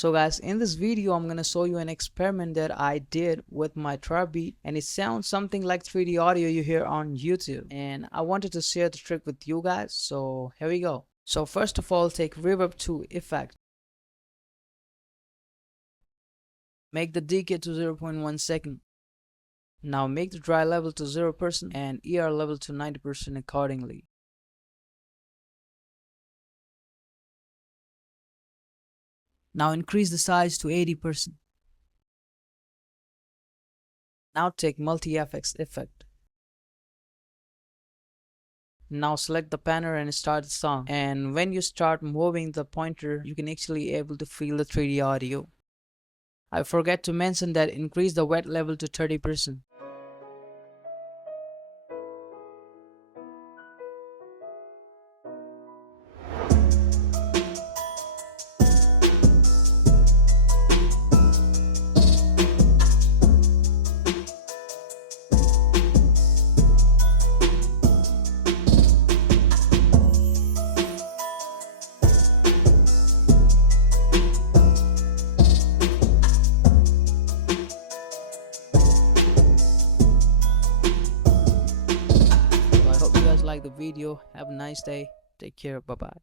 So guys, in this video I'm gonna show you an experiment that I did with my trap beat, and it sounds something like 3D audio you hear on YouTube, and I wanted to share the trick with you guys. So here we go. So first of all, take reverb to effect, make the decay to 0.1 second. Now make the dry level to 0% and ER level to 90% accordingly. Now increase the size to 80%. Now take multifx effect. Now select the panel and start the song. And when you start moving the pointer, you can actually able to feel the 3D audio. I forgot to mention that increase the wet level to 30%. So I hope you guys like the video. Have a nice day. Take care. Bye bye.